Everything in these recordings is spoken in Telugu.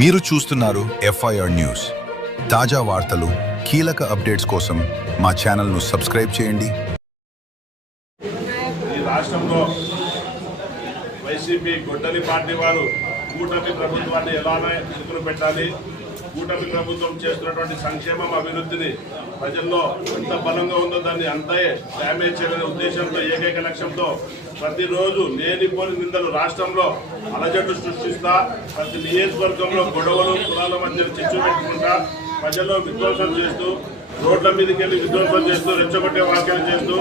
మీరు చూస్తున్నారు FIR న్యూస్. తాజా వార్తలు, కీలక అప్డేట్స్ కోసం మా ఛానల్ను సబ్స్క్రైబ్ చేయండి. ఈ రాష్ట్రంలో వైసీపీ గొడ్డలి పార్టీ వారు కూటమి ప్రభుత్వాన్ని ఎలానే ఇరుకులు పెట్టాలి, కూటమి ప్రభుత్వం చేస్తున్నటువంటి సంక్షేమం అభివృద్ధిని ప్రజల్లో ఎంత బలంగా ఉందో దాన్ని అంతే డ్యామేజ్ చేయాలనే ఉద్దేశంతో ఏకైక లక్ష్యంతో ప్రతిరోజు లేనిపోని నిందలు రాష్ట్రంలో అలజడులు సృష్టిస్తా, ప్రతి నియోజకవర్గంలో గొడవలు కులాల మధ్య చిచ్చు పెట్టుకుంటా, ప్రజల్లో విధ్వంసం చేస్తూ, రోడ్ల మీదకి వెళ్ళి విధ్వంసం చేస్తూ, రెచ్చగొట్టే వ్యాఖ్యలు చేస్తూ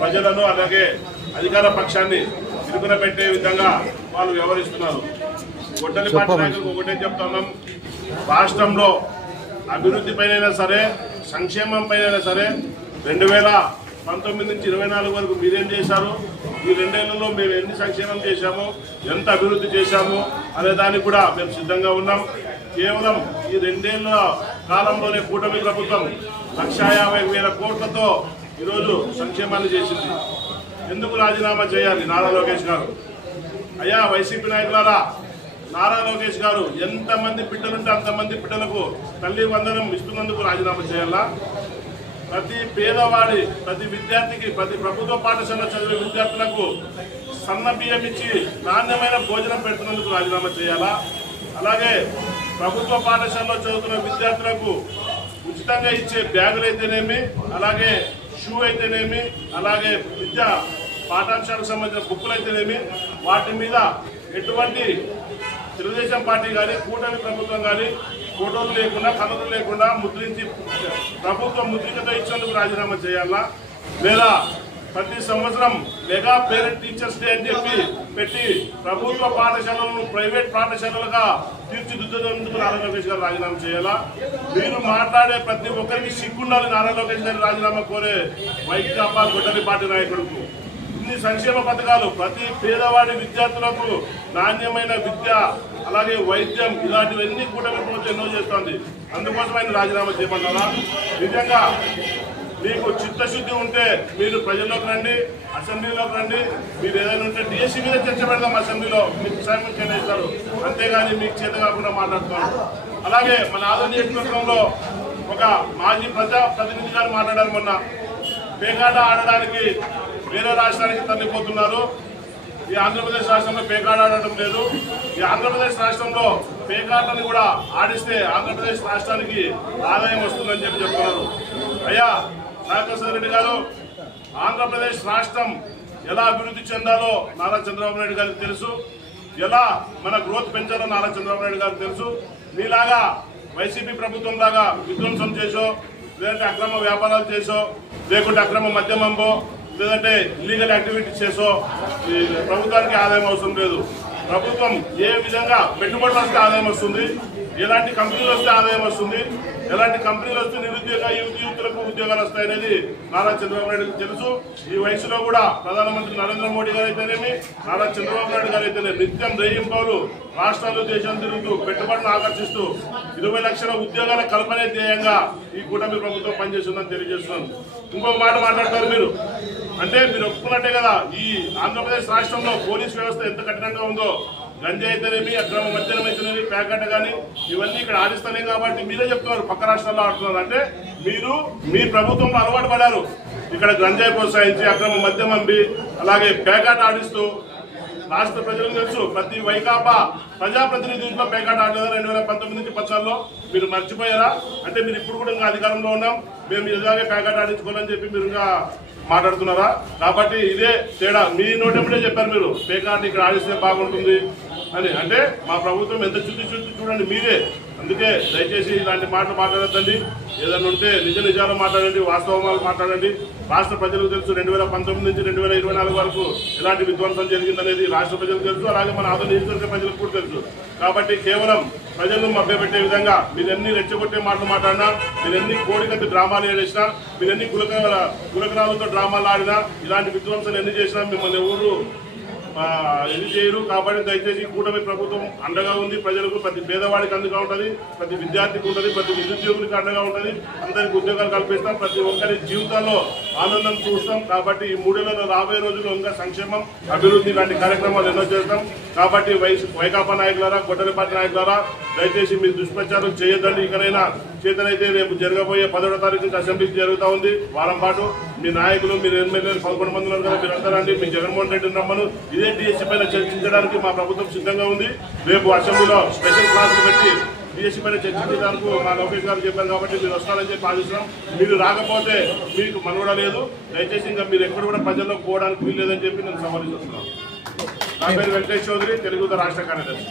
ప్రజలను అలాగే అధికార పక్షాన్ని ఇరుకున పెట్టే విధంగా వాళ్ళు వ్యవహరిస్తున్నారు. గొడ్డలి పార్టీ నాయకులకు ఒకటే చెప్తున్నాం, రాష్ట్రంలో అభివృద్ధి పైన సరే, సంక్షేమం పైన సరే 2019 నుంచి 24 వరకు మీరేం చేశారు, ఈ 2 ఏళ్లలో మేము ఎన్ని సంక్షేమం చేశాము, ఎంత అభివృద్ధి చేశాము అనే దానికి కూడా మేము సిద్ధంగా ఉన్నాం. కేవలం ఈ 2 ఏళ్ల కాలంలోనే కూటమి ప్రభుత్వం 150,000 కోట్లతో ఈరోజు సంక్షేమాన్ని చేసింది. ఎందుకు రాజీనామా చేయాలి నారా లోకేష్ గారు? అయ్యా వైసీపీ నాయకులారా, నారా లోకేష్ గారు ఎంతమంది బిడ్డలుంటే అంతమంది బిడ్డలకు తల్లి వందనం ఇస్తున్నందుకు రాజీనామా చేయాలా? ప్రతి పేదవాడి, ప్రతి విద్యార్థికి, ప్రతి ప్రభుత్వ పాఠశాల చదివే విద్యార్థులకు సన్న బియ్యం ఇచ్చి నాణ్యమైన భోజనం పెడుతున్నందుకు రాజీనామా చేయాలా? అలాగే ప్రభుత్వ పాఠశాలలో చదువుతున్న విద్యార్థులకు ఉచితంగా ఇచ్చే బ్యాగులు అయితేనేమి, అలాగే షూ అయితేనేమి, అలాగే విద్యా పాఠాంశాలకు సంబంధించిన బుక్కులు అయితేనేమి, వాటి మీద ఎటువంటి తెలుగుదేశం పార్టీ కానీ కూటమి ప్రభుత్వం కానీ ఫోటోలు లేకుండా, కలర్లు లేకుండా ముద్రించి ప్రభుత్వం ముద్రికతో ఇచ్చేందుకు రాజీనామా చేయాలా? లేదా ప్రతి సంవత్సరం మెగా పేరెంట్ టీచర్స్ డే అని చెప్పి పెట్టి ప్రభుత్వ పాఠశాలలను ప్రైవేట్ పాఠశాలలుగా తీర్చిదిద్దేందుకు నారా లోకేష్ గారు రాజీనామా చేయాలా? మీరు మాట్లాడే ప్రతి ఒక్కరికి సిగ్గుండాలి నారా లోకేష్ గారి రాజీనామా కోరే వైకాపా గొడ్డలి పార్టీ నాయకులకు. ఇన్ని సంక్షేమ పథకాలు ప్రతి పేదవాడి విద్యార్థులకు నాణ్యమైన విద్య, అలాగే వైద్యం, ఇలాంటివన్నీ కూటమి ప్రభుత్వం ఎన్నో చేస్తోంది. అందుకోసం ఆయన రాజీనామా చేయమన్నారా? నిజంగా మీకు చిత్తశుద్ధి ఉంటే మీరు ప్రజల్లోకి రండి, అసెంబ్లీలోకి రండి. మీరు ఏదైనా ఉంటే డిఎస్సీ మీద చర్చ పెడదాం అసెంబ్లీలో, మీకు అసైన్మెంట్ కేటాయిస్తారు. అంతేగాని మీకు చేత కాకుండా మాట్లాడుతున్నారు. అలాగే మన ఆదరణ నియోజకవర్గంలో ఒక మాజీ ప్రజా ప్రతినిధి గారు మాట్లాడారు. మొన్న పేకాట ఆడడానికి వేరే రాష్ట్రానికి తరలిపోతున్నారు. ఈ ఆంధ్రప్రదేశ్ రాష్ట్రంలో పేకాట ఆడటం లేదు. ఈ ఆంధ్రప్రదేశ్ రాష్ట్రంలో పేకాటని కూడా ఆడిస్తే ఆంధ్రప్రదేశ్ రాష్ట్రానికి ఆదాయం వస్తుందని చెప్తున్నారు. అయ్యా సాయప్రసాద్ రెడ్డి గారు, ఆంధ్రప్రదేశ్ రాష్ట్రం ఎలా అభివృద్ధి చెందాలో నారా చంద్రబాబు నాయుడు గారికి తెలుసు, ఎలా మన గ్రోత్ పెంచాలో నారా చంద్రబాబు నాయుడు గారికి తెలుసు. మీలాగా వైసీపీ ప్రభుత్వం లాగా విధ్వంసం చేసో, లేదంటే అక్రమ వ్యాపారాలు చేసో, లేకుంటే అక్రమ మద్యమంబో, లేదంటే ఇల్లీగల్ యాక్టివిటీస్ చేసో ప్రభుత్వానికి ఆదాయం అవసరం లేదు. ప్రభుత్వం ఏ విధంగా పెట్టుబడులు వస్తే ఆదాయం వస్తుంది, ఎలాంటి కంపెనీలు వస్తే ఆదాయం వస్తుంది, ఎలాంటి కంపెనీలు వస్తే నిరుద్యోగ యువతులకు ఉద్యోగాలు వస్తాయనేది నారా చంద్రబాబు నాయుడుకి తెలుసు. ఈ వయసులో కూడా ప్రధానమంత్రి నరేంద్ర మోడీ గారు అయితేనేమి, నారా చంద్రబాబు నాయుడు గారు అయితేనే నిత్యం రేయింబాలు రాష్ట్రాలు దేశం తిరుగుతూ పెట్టుబడులను ఆకర్షిస్తూ 20 లక్షల ఉద్యోగాల కల్పనే ధ్యేయంగా ఈ కూటమి ప్రభుత్వం పనిచేస్తుందని తెలియజేస్తున్నాను. ఇంకొక మాట మాట్లాడతారు మీరు, అంటే మీరు ఒప్పుకున్నట్టే కదా ఈ ఆంధ్రప్రదేశ్ రాష్ట్రంలో పోలీస్ వ్యవస్థ ఎంత కఠినంగా ఉందో, గంజాయి అయితేనేమి, అక్రమ మద్యం అయితేనేమి, ప్యాకెట్ కానీ ఇవన్నీ ఇక్కడ ఆడిస్తానే కాబట్టి మీరే చెప్తున్నారు పక్క రాష్ట్రాల్లో ఆడుతున్నారు. అంటే మీరు మీ ప్రభుత్వంలో అలవాటు పడారు. ఇక్కడ గంజాయి ప్రోత్సహించి అక్రమ మద్యం అమ్మి అలాగే ప్యాకెట్ ఆడిస్తూ రాష్ట్ర ప్రజలకు తెలుసు. ప్రతి వైకాపా ప్రజాప్రతినిధులతో పేకాట ఆడలేదా 2019 నుంచి 14లో? మీరు మర్చిపోయారా? అంటే మీరు ఇప్పుడు కూడా ఇంకా అధికారంలో ఉన్నాం, మేము ఇలాగే పేకాట ఆడించుకోవాలని చెప్పి మీరు ఇంకా మాట్లాడుతున్నారా? కాబట్టి ఇదే తేడా. మీ నోటెంబడే చెప్పారు మీరు పేకాట ఇక్కడ ఆడిస్తే బాగుంటుంది అని. అంటే మా ప్రభుత్వం ఎంత చుట్టూ చూడండి మీరే. అందుకే దయచేసి ఇలాంటి మాటలు మాట్లాడద్దండి. ఏదైనా ఉంటే నిజాలు మాట్లాడండి, వాస్తవాలు మాట్లాడండి. రాష్ట్ర ప్రజలకు తెలుసు 2019 నుంచి 2024 వరకు ఎలాంటి విధ్వంసం జరిగిందనేది రాష్ట్ర ప్రజలకు తెలుసు, అలాగే మన ఆదరణ నియోజకవర్గ ప్రజలకు కూడా తెలుసు. కాబట్టి కేవలం ప్రజలను మభ్యపెట్టే విధంగా మీరెన్ని రెచ్చగొట్టే మాటలు మాట్లాడినా, మీరెన్ని కోడికత్తి డ్రామాలు వేసినా, మీరెన్ని గులకరాలతో డ్రామాలు ఆడినా, ఇలాంటి విధ్వంసాలు ఎన్ని చేసినా మిమ్మల్ని ఎవరు ఇది చేయరు. కాబట్టి దయచేసి కూటమి ప్రభుత్వం అండగా ఉంది ప్రజలకు, ప్రతి పేదవాడికి అండగా ఉంటుంది, ప్రతి విద్యార్థికి ఉంటుంది, ప్రతి నిరుద్యోగులకు అండగా ఉంటుంది, అందరికి ఉద్యోగాలు కల్పిస్తాం, ప్రతి ఒక్కరి జీవితాల్లో ఆనందం చూస్తాం. కాబట్టి ఈ 3 నెలల రాబోయే రోజుల్లో ఇంకా సంక్షేమం, అభివృద్ధి లాంటి కార్యక్రమాలు ఎన్నో చేస్తాం. కాబట్టి వైకాపా నాయకులారా, గొడ్డలిపాటి నాయకులారా, దయచేసి మీ దుష్ప్రచారం చేయొద్దండి. ఇకనైనా చేతనైతే రేపు జరగబోయే 10వ తారీఖు నుంచి అసెంబ్లీకి జరుగుతూ ఉంది. వారం పాటు మీ నాయకులు, మీరు ఎమ్మెల్యేలు 11 మంది ఉన్నారు కదా, మీరు అందరండి మీ జగన్మోహన్ రెడ్డి రమ్మను. ఇదే డిఎస్సీ పైన చర్చించడానికి మా ప్రభుత్వం సిద్ధంగా ఉంది. రేపు అసెంబ్లీలో స్పెషల్ క్లాసులు పెట్టి డిఎస్సీ పైన చర్చించడానికి మా లోకేష్ గారు చెప్పారు. కాబట్టి మీరు వస్తారని చెప్పి ఆశిస్తున్నాం. మీరు రాకపోతే మీకు మనుగడ లేదు. దయచేసి ఇంకా మీరు ఎక్కడ కూడా ప్రజల్లోకి పోవడానికి వీల్లేదని చెప్పి నేను సవాల్ చేస్తున్నాను. నా పేరు వెంకటేష్ చౌదరి, తెలుగుదేశం రాష్ట్ర కార్యదర్శి.